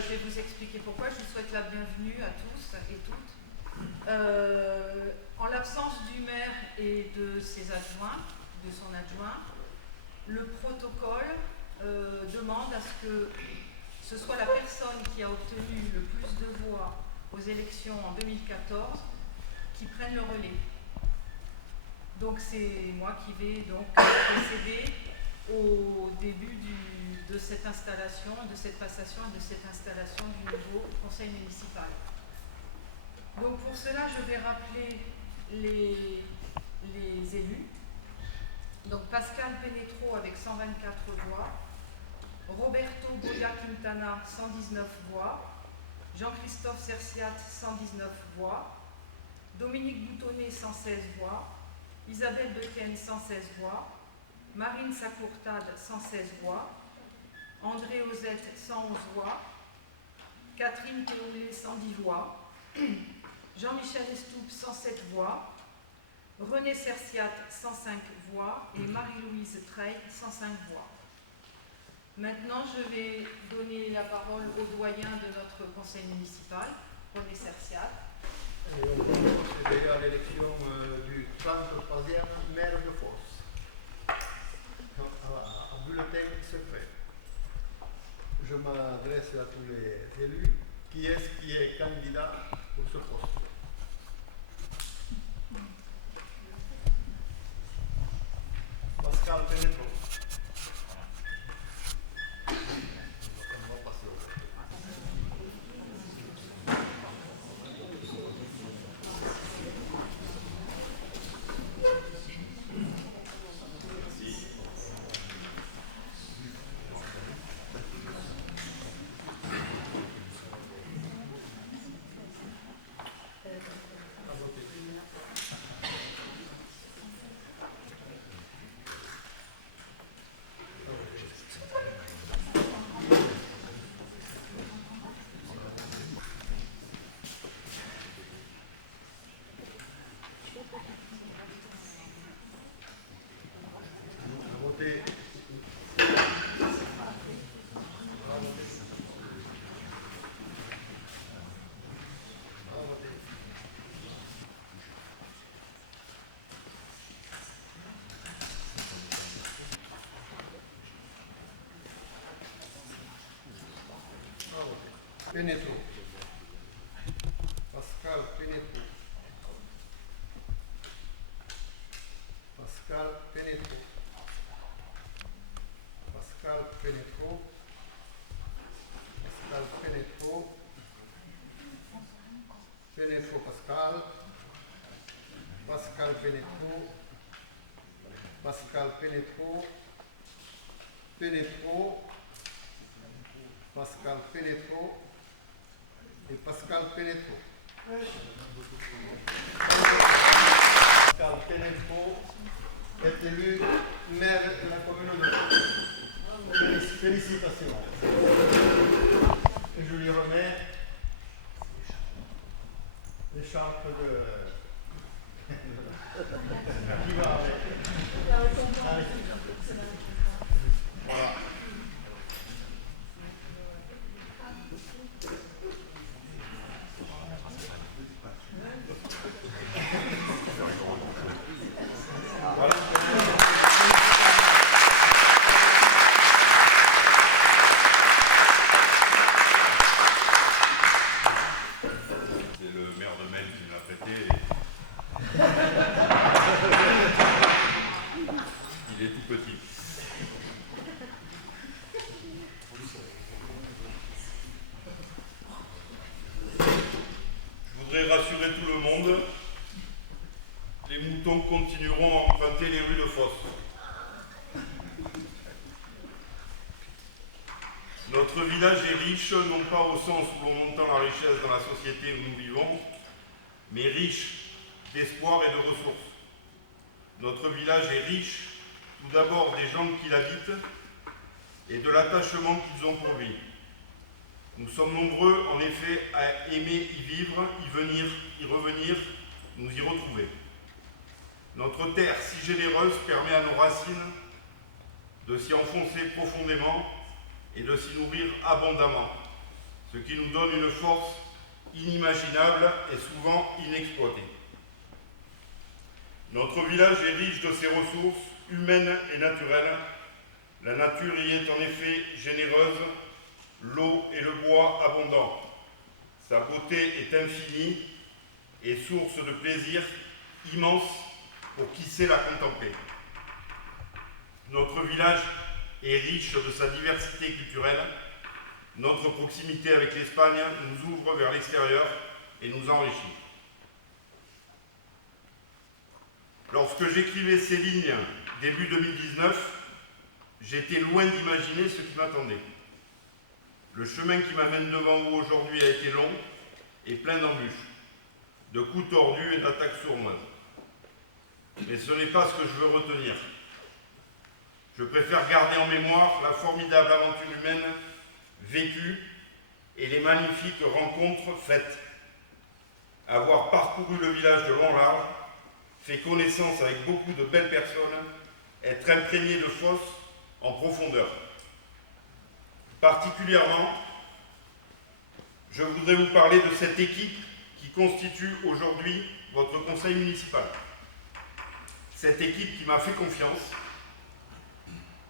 je vais vous expliquer pourquoi. Je vous souhaite la bienvenue à tous et toutes. En l'absence du maire et de ses adjoints, de son adjoint, le protocole demande à ce que ce soit la personne qui a obtenu le plus de voix aux élections en 2014 qui prenne le relais. Donc c'est moi qui vais donc procéder au début de cette installation, de cette passation et de cette installation du nouveau conseil municipal. Donc pour cela, je vais rappeler les élus. Donc Pascal Pénétro avec 124 voix, Roberto Goya Quintana 119 voix, Jean-Christophe Cerciat 119 voix, Dominique Boutonnet 116 voix, Isabelle Dequesne 116 voix, Marine Sacourtade 116 voix, André Ozette 111 voix, Catherine Théoulé 110 voix, Jean-Michel Estoupe 107 voix, René Cerciat 105 voix et Marie-Louise Treille 105 voix. Maintenant, je vais donner la parole au doyen de notre conseil municipal, René Cerciat. Et on va procéder à l'élection du 33e maire de Fos. À bulletin secret. Je m'adresse à tous les élus. Qui est candidat pour ce poste? Pascal Pénétro. On va passer au vote. Pénétro. Pascal Pénétro. Pascal Pénétro. Pascal Pénétro. Pascal Pénétro. Pénétro Pascal. Pascal Pénétro. Pascal Pénétro. Pénétro. Pascal Pénétro. Et Pascal Pénétro. Pascal Pénétro est élu maire de la commune de Fos. Félicitations. Et je lui remets l'écharpe de... qui va avec. Allez. Voilà. Rassurer tout le monde, les moutons continueront à emprunter les rues de Fos. Notre village est riche, non pas au sens où l'on entend la richesse dans la société où nous vivons, mais riche d'espoir et de ressources. Notre village est riche, tout d'abord des gens qui l'habitent et de l'attachement qu'ils ont pour lui. Nous sommes nombreux, en effet, à aimer y vivre, y venir, y revenir, nous y retrouver. Notre terre si généreuse permet à nos racines de s'y enfoncer profondément et de s'y nourrir abondamment. ce qui nous donne une force inimaginable et souvent inexploitée. Notre village est riche de ses ressources humaines et naturelles. La nature y est en effet généreuse, l'eau et le bois abondants. Sa beauté est infinie et source de plaisir immense pour qui sait la contempler. Notre village est riche de sa diversité culturelle. Notre proximité avec l'Espagne nous ouvre vers l'extérieur et nous enrichit. Lorsque j'écrivais ces lignes début 2019, j'étais loin d'imaginer ce qui m'attendait. Le chemin qui m'amène devant vous aujourd'hui a été long et plein d'embûches, de coups tordus et d'attaques sournoises. Mais ce n'est pas ce que je veux retenir. Je préfère garder en mémoire la formidable aventure humaine vécue et les magnifiques rencontres faites. Avoir parcouru le village de long en large, fait connaissance avec beaucoup de belles personnes, être imprégné de fosses en profondeur. Particulièrement, je voudrais vous parler de cette équipe qui constitue aujourd'hui votre conseil municipal. Cette équipe qui m'a fait confiance,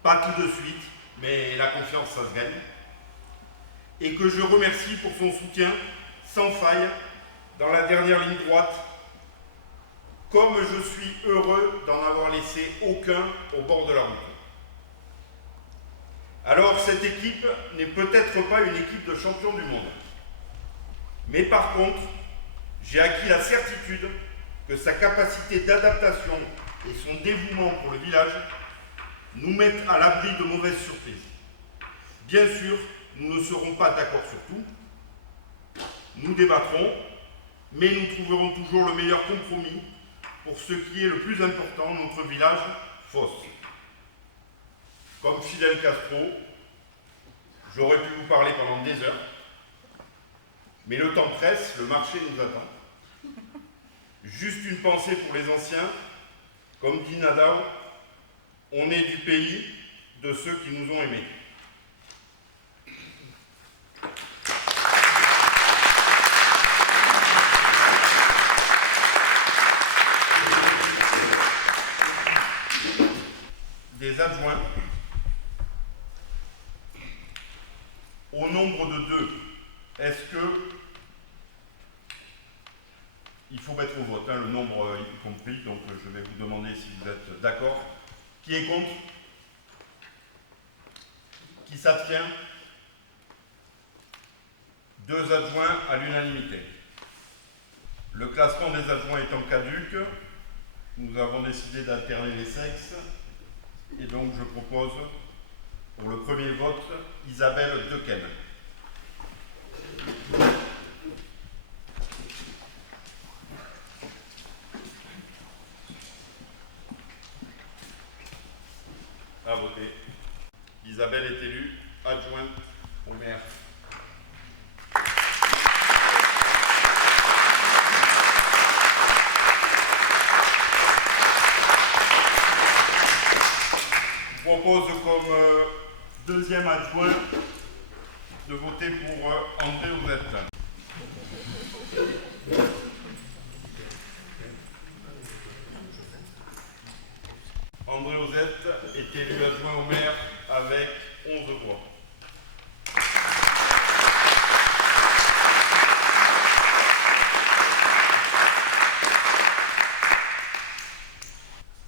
pas tout de suite, mais la confiance, ça se gagne, et que je remercie pour son soutien sans faille dans la dernière ligne droite, comme je suis heureux d'en avoir laissé aucun au bord de la route. Alors, cette équipe n'est peut-être pas une équipe de champions du monde, mais par contre, j'ai acquis la certitude que sa capacité d'adaptation et son dévouement pour le village nous mettent à l'abri de mauvaises surprises. Bien sûr, nous ne serons pas d'accord sur tout, nous débattrons, mais nous trouverons toujours le meilleur compromis pour ce qui est le plus important, notre village, Fos. Comme Fidel Castro, j'aurais pu vous parler pendant des heures, mais le temps presse, le marché nous attend. Juste une pensée pour les anciens, comme dit Nadao, on est du pays de ceux qui nous ont aimés. Des adjoints, au nombre de 2. Est-ce que il faut mettre au vote, le nombre y compris, donc je vais vous demander si vous êtes d'accord. Qui est contre? Qui s'abstient? 2 adjoints à l'unanimité. Le classement des adjoints étant caduc, nous avons décidé d'alterner les sexes. Et donc je propose pour le premier vote Isabelle Dequesne. À voter. Isabelle est élue adjointe au maire. Je propose comme deuxième adjoint de voter pour André Ozette. André Ozette est élu adjoint au maire avec 11 voix.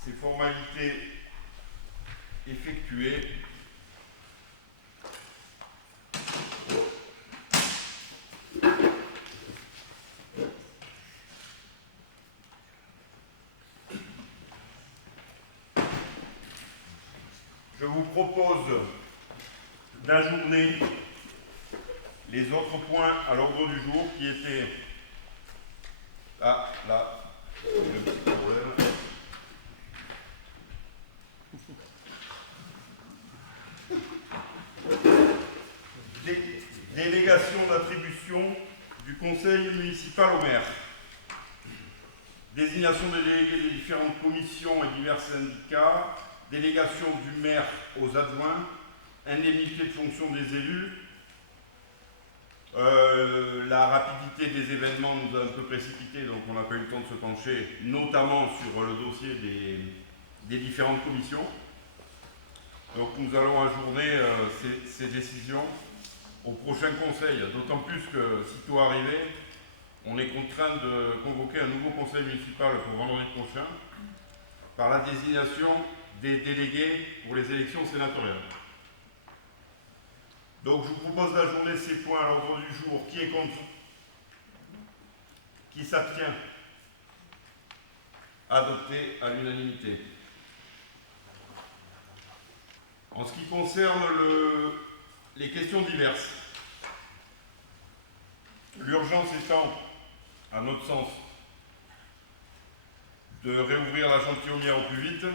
Ces formalités effectuées, je vous propose d'ajourner les autres points à l'ordre du jour qui étaient... Ah, là, il y a un petit problème. Délégation d'attribution du conseil municipal au maire. Désignation des délégués des différentes commissions et divers syndicats. Délégation du maire aux adjoints. Indemnité de fonction des élus. La rapidité des événements nous a un peu précipité, donc on n'a pas eu le temps de se pencher, notamment sur le dossier des différentes commissions. Donc nous allons ajourner ces décisions au prochain conseil, d'autant plus que, sitôt arrivé, on est contraint de convoquer un nouveau conseil municipal pour vendredi prochain par la désignation des délégués pour les élections sénatoriales. Donc je vous propose d'ajourner ces points à l'ordre du jour. Qui est contre? Qui s'abstient? Adopté à l'unanimité. En ce qui concerne les questions diverses, l'urgence étant, à notre sens, de réouvrir la gentilhommière au plus vite,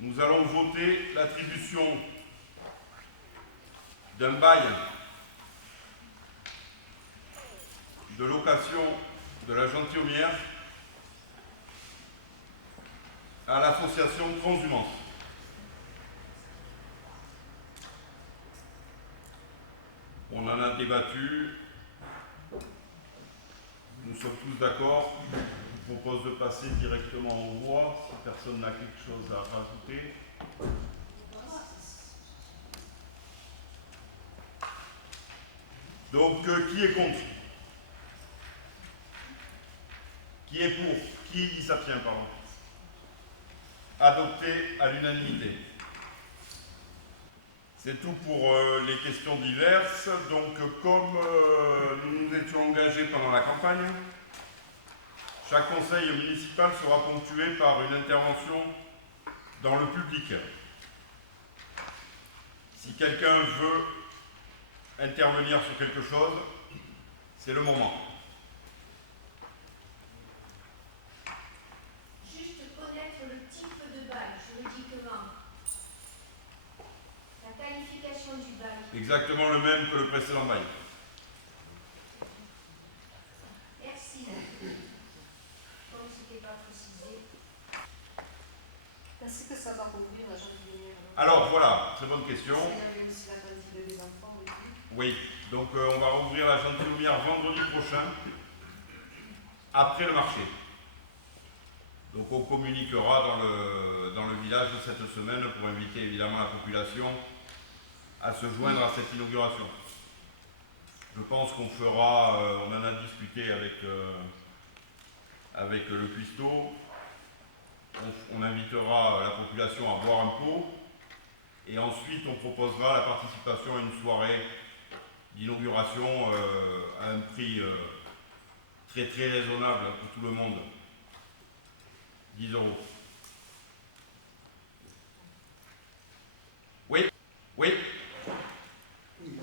nous allons voter l'attribution d'un bail de location de la gentilhommière à l'association Transhumance. On en a débattu, nous sommes tous d'accord. Je vous propose de passer directement aux voix, si personne n'a quelque chose à rajouter. Donc, qui est contre? Qui est pour? Qui s'abstient, pardon? Adopté à l'unanimité. C'est tout pour les questions diverses. Donc, comme nous nous étions engagés pendant la campagne, chaque conseil municipal sera ponctué par une intervention dans le public. Si quelqu'un veut intervenir sur quelque chose, c'est le moment. Juste connaître le type de bail, juridiquement. La qualification du bail. Exactement le même que le précédent bail. Merci. Comme ce n'était pas précisé. Est-ce que ça va conduire la gentilhommière? Alors voilà, très bonne question. Il y avait aussi la quantité des enfants aussi. Oui, donc on va rouvrir la gentilhommière vendredi prochain, après le marché. Donc on communiquera dans le village cette semaine pour inviter évidemment la population à se joindre à cette inauguration. Je pense qu'on fera, on en a discuté avec le cuistot, on invitera la population à boire un pot et ensuite on proposera la participation à une soirée d'inauguration à un prix très très raisonnable pour tout le monde. 10 €. Oui, oui, Oui,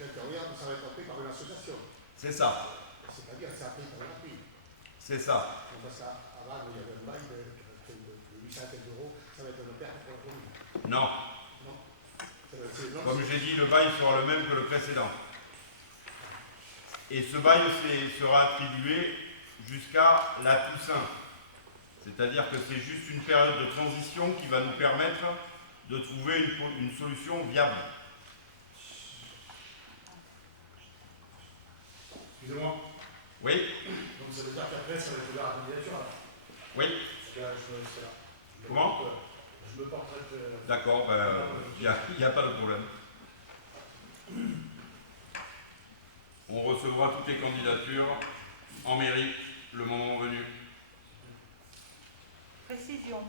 l'intérieur, ça va être appelé par une association. c'est ça, C'est-à-dire que c'est appelé par la ville. c'est ça. Parce qu'avant, il y avait un bail de 800 €, ça va être une perte pour la commune. Non, Non. comme j'ai dit, le bail sera le même que le précédent. Et ce bail sera attribué jusqu'à la Toussaint. C'est-à-dire que c'est juste une période de transition qui va nous permettre de trouver une solution viable. Excusez-moi. Oui, Donc ça veut dire qu'après, ça va être ouvert à la candidature. oui. C'est là. Comment? Je me porterai. D'accord, il n'y a pas de problème. On recevra toutes les candidatures en mairie le moment venu. Précision,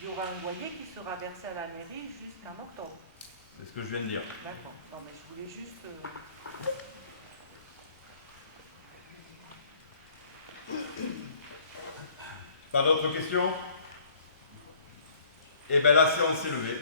il y aura un loyer qui sera versé à la mairie jusqu'en octobre. C'est ce que je viens de dire. D'accord. Non, mais je voulais juste... Pas d'autres questions? Eh bien, la séance est levée.